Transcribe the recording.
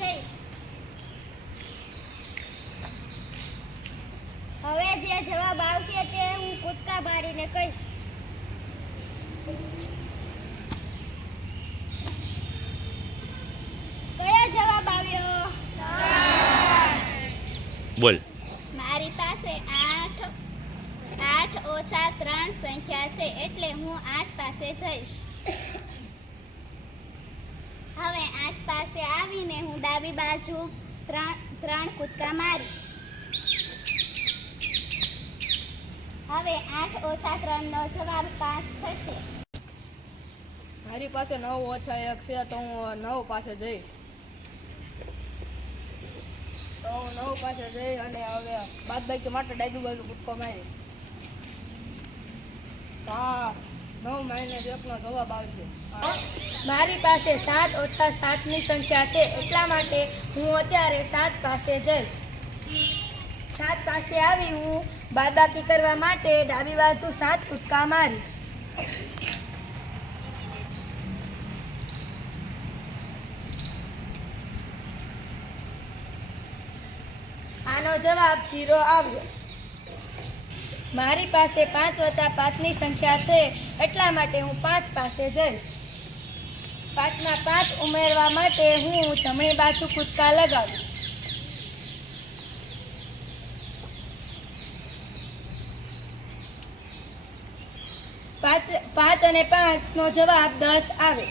જઈશ. હવે જે જવાબ આવશે તે હું કૂદકા મારીને કહીશ. કયો જવાબ આવ્યો? બોલ. મારી પાસે આઠ આઠ ઓછા ત્રણ સંખ્યા છે એટલે હું આઠ પાસે જઈશ. પાસે આવીને હું ડાબી બાજુ ત્રણ ત્રણ કૂદકા મારીશ. હવે આઠ ઓછા ત્રણનો જવાબ પાંચ થશે. મારી પાસે નવ ઓછા એક છે તો હું નવ પાસે જઈશ. તો હું નવ પાસે જઈ અને હવે બાદબાકી માટે ડાબી બાજુ કૂદકો મારીશ. હા, નવ માઇનસ એકનો જવાબ આવશે. મારી પાસે સાત ઓછા સાતની સંખ્યા છે એટલા માટે હું અત્યારે સાત પાસે જઈશ સાત પાસે આવી હું બાદબાકી કરવા માટે ડાબી બાજુ સાત કૂદકા મારીશ. આનો જવાબ જીરો આવ્યો. મારી પાસે પાંચ વત્તા પાંચની સંખ્યા છે એટલા માટે હું પાંચ પાસે જઈશ. પાંચમાં પાંચ ઉમેરવા માટે હું જમણી બાજુ કૂદકા લગાવીશ. પાંચ પાંચ અને પાંચનો જવાબ દસ આવે.